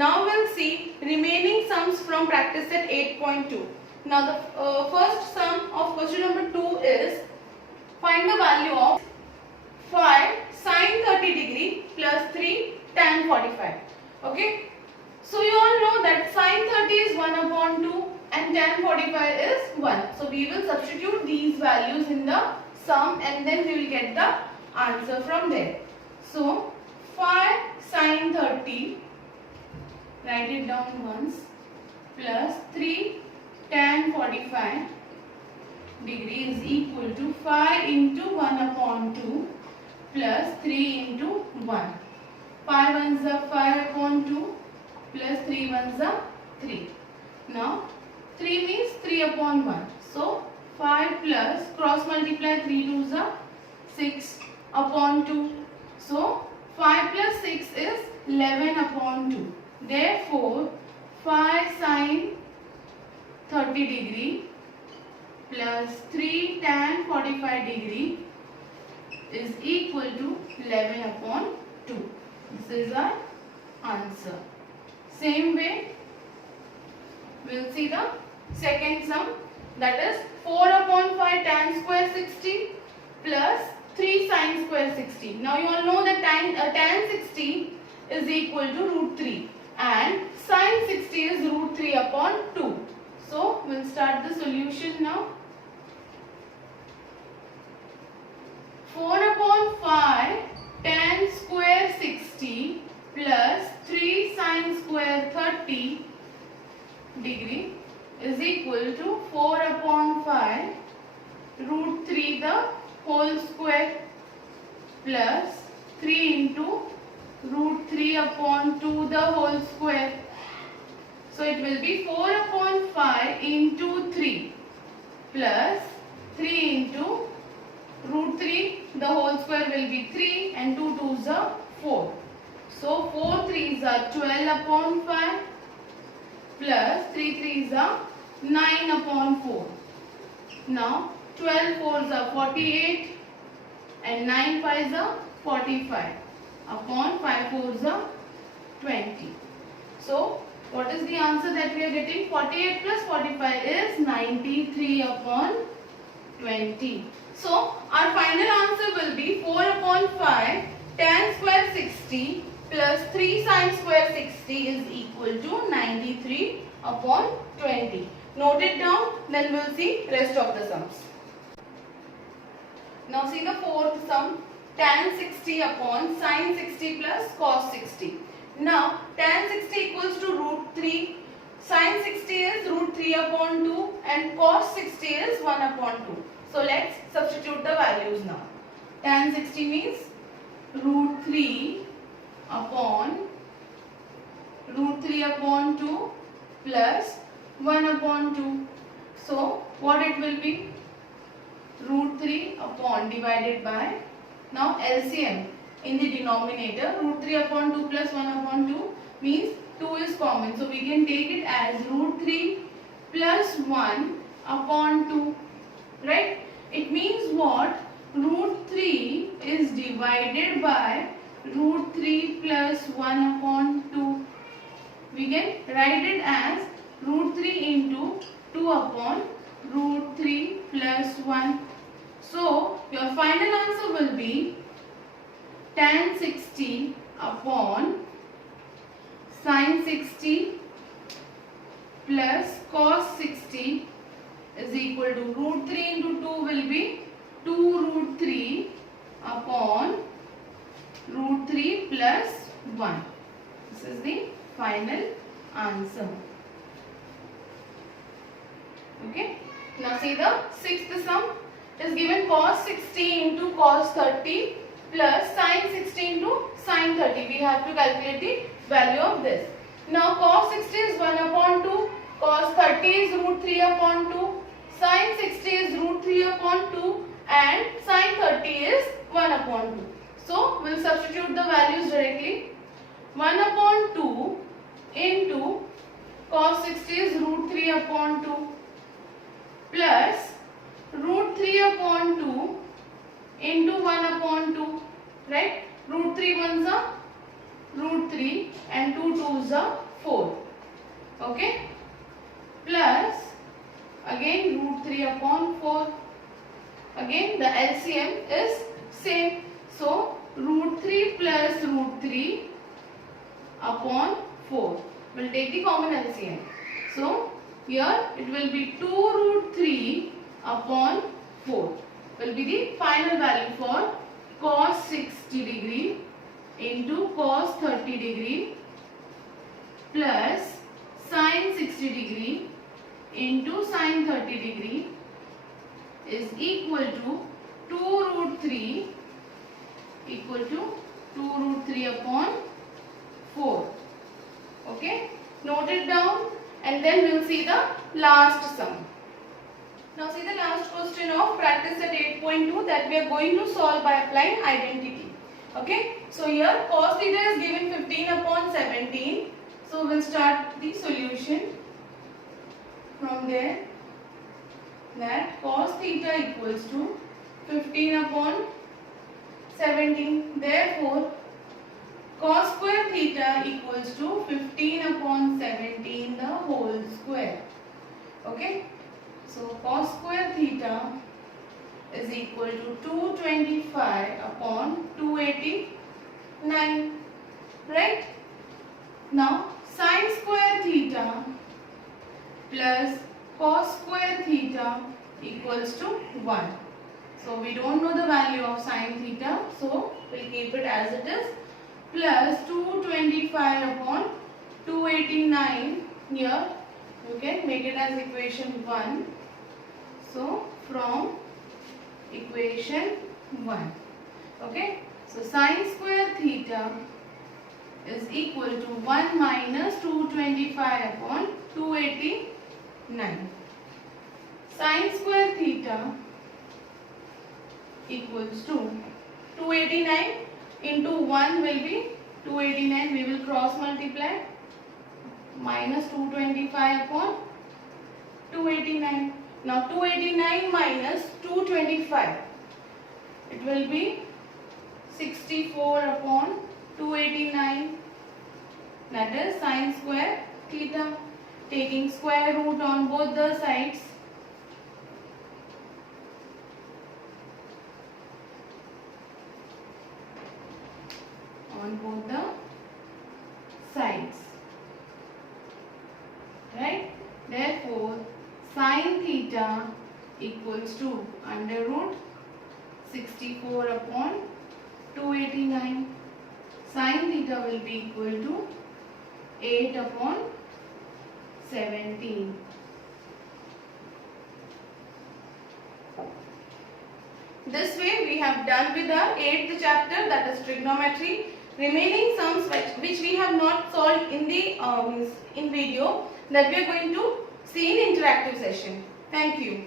Now we'll see remaining sums from practice set 8.2. Now the first sum of question number 2 is find the value of 5 sin 30 degree plus 3 tan 45. Okay. So you all know that sin 30 is 1 upon 2 and tan 45 is 1. So we will substitute these values in the sum and then we will get the answer from there. So 5 sin 30, write it down once, plus 3 tan 45 degree is equal to 5 into 1 upon 2 plus 3 into 1. 5 ones are 5 upon 2 plus 3 ones are 3. Now 3 means 3 upon 1. So 5 plus cross multiply 3 2s are 6 upon 2. So 5 plus 6 is 11 upon 2. Therefore 5 sin 30 degree plus 3 tan 45 degree is equal to 11 upon 2. This is our answer. Same way, we will see the second sum, that is 4 upon 5 tan square 60 plus 3 sin square 60. Now you all know that tan 60 is equal to root 3 and sin 60 is root 3 upon 2. So we will start the solution now. 4 upon 5 tan square 60 plus 3 sin square 30 degree is equal to 4 upon 5 root 3 the whole square plus 3 into root 3 upon 2 the whole square. So it will be 4 upon 5 into 3 plus 3 into root 3 the whole square will be 3 and 2 2s are 4. So 4 3s are 12 upon 5 plus 3 3s are 9 upon 4. Now 12 4s are 48 and 9 5s are 45 upon 5 4s are 20. So what is the answer that we are getting? 48 plus 45 is 93 upon 20. So our final answer will be 4 upon 5 tan square 60 plus 3 sin square 60 is equal to 93 upon 20. Note it down, then we will see rest of the sums. Now see the fourth sum, tan 60 upon sin 60 plus cos 60. Now tan 60 equals to root 3, sin 60 is root 3 upon 2 and cos 60 is 1 upon 2. So let's substitute the values now. Tan 60 means root 3 upon 2 plus 1 upon 2. So what it will be? Root 3 upon divided by, now LCM in the denominator, root 3 upon 2 plus 1 upon 2 means 2 is common. So we can take it as root 3 plus 1 upon 2. Right? It means what? Root 3 is divided by root 3 plus 1 upon 2. We can write it as root 3 into 2 upon root 3 plus 1. So your final answer will be tan 60 upon sin 60 plus cos 60 is equal to root 3 into 2 will be 2 root 3 upon root 3 plus 1. This is the final answer. Okay. Now see the sixth sum is given cos 60 into cos 30 plus sin 60 into sin 30. We have to calculate the value of this. Now cos 60 is 1 upon 2, cos 30 is root 3 upon 2, sin 60 is root 3 upon 2 and sin 30 is 1 upon 2. So we will substitute the values directly. 1 upon 2 into cos 60 is root 3 upon 2 plus root 3 upon 2 into 1 upon 2. Right? Root 3 ones are root 3 and 2 2s are 4. Okay, plus again root 3 upon 4. Again the LCM is same. So root 3 plus root 3 upon 4. We'll take the common LCM. So here it will be 2 root 3 upon 4. Will be the final value for cos 60 degree into cos 30 degree plus sin 60 degree into sin 30 degree is equal to 2 root 3 upon 4. Okay, note it down and then we'll see the last sum. Now see the last question of practice set 8.2 that we are going to solve by applying identity. Okay, so here cos theta is given 15 upon 17. So we'll start the solution from there, that cos theta equals to 15 upon 17. Therefore, cos square theta equals to 15 upon 17 the whole square. Okay, so cos square theta is equal to 225 upon 289. Right? Now sin square theta plus cos square theta equals to 1. So we don't know the value of sin theta, so we'll keep it as it is, plus 225 upon 289. Here you can make it as equation 1. So from equation 1. Okay, so sin square theta is equal to 1 minus 225 upon 289. Sin square theta equals to 289 into 1 will be 289. We will cross multiply, minus 225 upon 289. Now 289 minus 225, it will be 64 upon 289. That is sin square theta. Taking square root on both the sides. On both the sides. Right? Therefore, sin theta equals to under root 64 upon 289. Sin theta will be equal to 8 upon 17. This way we have done with the 8th chapter, that is trigonometry. Remaining sums which we have not solved in the in video, that we are going to see in interactive session. Thank you.